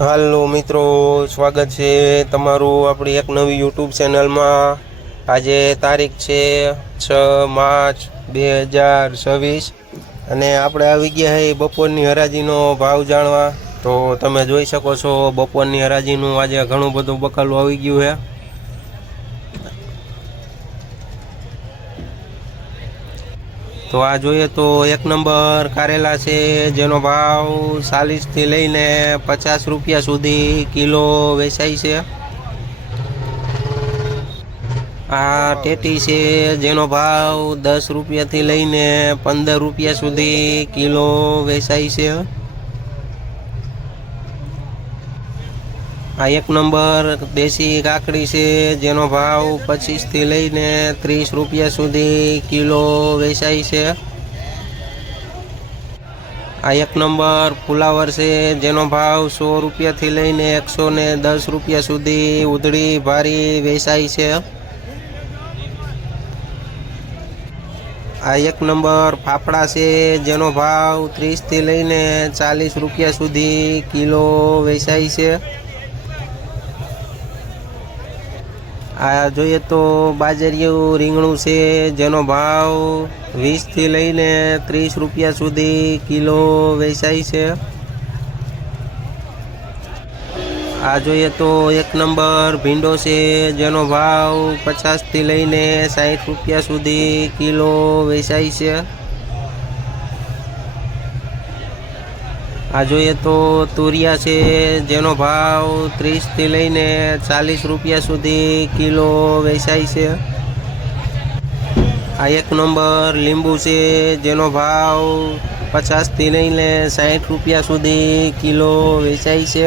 હાલો મિત્રો, સ્વાગત છે તમારું આપણી એક નવી યુટ્યુબ ચેનલમાં। આજે તારીખ છે 6 માર્ચ 2026 અને આપણે આવી ગયા છે બપોરની હરાજીનો ભાવ જાણવા। તો તમે જોઈ શકો છો બપોરની હરાજીનું આજે ઘણું બધું બકાલું આવી ગયું છે। તો આ જોઈએ તો એક નંબર કારેલા છે જેનો ભાવ 40 થી લઈને 50 રૂપિયા સુધી કિલો વેચાય છે। આ ટેટી છે જેનો ભાવ 10 રૂપિયાથી લઈને 15 રૂપિયા સુધી કિલો વેચાય છે। આ એક નંબર દેશી કાકડી છે જેનો ભાવ 25 થી લઈને 30 રૂપિયા સુધી કિલો વેચાય છે। આ એક નંબર ફુલાવર છે જેનો ભાવ 100 રૂપિયાથી લઈને 110 રૂપિયા સુધી ઉધડી ભારી વેચાય છે। આ એક નંબર ફાફડા છે જેનો ભાવ 30 થી લઈને 40 રૂપિયા સુધી કિલો વેચાય છે। આ જોઈએ તો બાજરીયું રીંગણું છે જેનો ભાવ 20 થી લઈને 30 રૂપિયા સુધી કિલો વેચાય છે। આ જોઈએ તો એક નંબર ભીંડો છે જેનો ભાવ 50 થી લઈને 60 રૂપિયા સુધી કિલો વેચાય છે। આ જોઈએ તો તુરિયા છે જેનો ભાવ 30 થી લઈને 40 રૂપિયા સુધી કિલો વેચાય છે। આ એક નંબર લીંબુ છે જેનો ભાવ 50 થી લઈને 60 રૂપિયા સુધી કિલો વેચાય છે।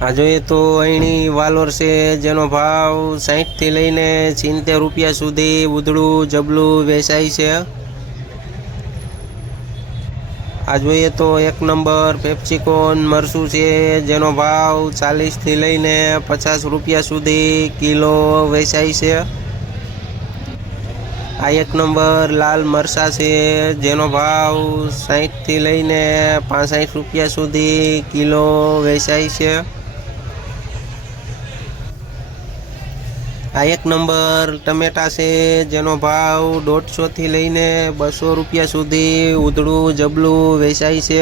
આ જોઈએ તો અહીંની વાલોર છે જેનો ભાવ 60 થી લઈને 70 રૂપિયા સુધી ઉધડું જબલું વેચાય છે। આ જોઈએ તો એક નંબર પેપ્સિકોન મરચું છે જેનો ભાવ 40 થી લઈને 50 રૂપિયા સુધી કિલો વેચાય છે। આ એક નંબર લાલ મરચાં છે જેનો ભાવ 60 થી લઈને 65 રૂપિયા સુધી કિલો વેચાય છે। આ એક નંબર ટમેટા છે જેનો ભાવ 150 થી લઈને 200 રૂપિયા સુધી ઉધડું જબલું વેચાય છે।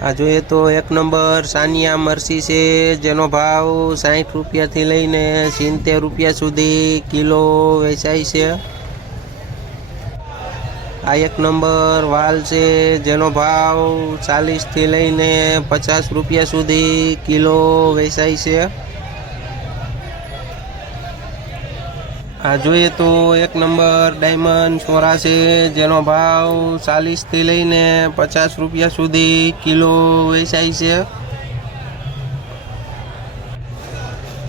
આ જોઈએ તો એક નંબર સાનિયા મરચી છે જેનો ભાવ 60 રૂપિયાથી લઈને 70 રૂપિયા સુધી કિલો વેચાય છે। આ એક નંબર વાલ છે જેનો ભાવ 40 થી લઈને 50 રૂપિયા સુધી કિલો વેચાય છે। આ જોઈએ તો એક નંબર ડાયમંડ સોરા છે જેનો ભાવ 40 થી લઈને 50 રૂપિયા સુધી કિલો વેચાય છે।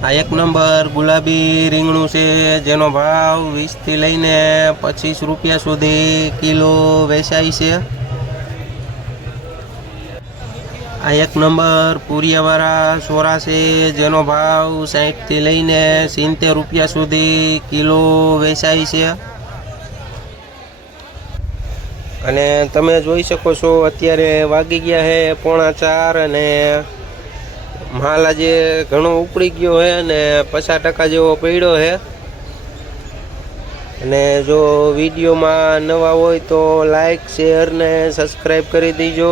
આ એક નંબર ગુલાબી રીંગણું છે જેનો ભાવ 20 થી લઈને 25 રૂપિયા સુધી કિલો વેચાય છે। આ એક નંબર પૂરિયાવાળા સોરા છે જેનો ભાવ 60 થી લઈને 70 રૂપિયા સુધી કિલો વેચાય છે। અને તમે જોઈ શકો છો અત્યારે વાગી ગયા છે 3:45 અને માલ આજે ઘણો ઉપડી ગયો છે અને 50% જેવો પડ્યો છે। અને જો વિડીયોમાં નવા હોય તો લાઈક શેર ને સબસ્ક્રાઈબ કરી દેજો।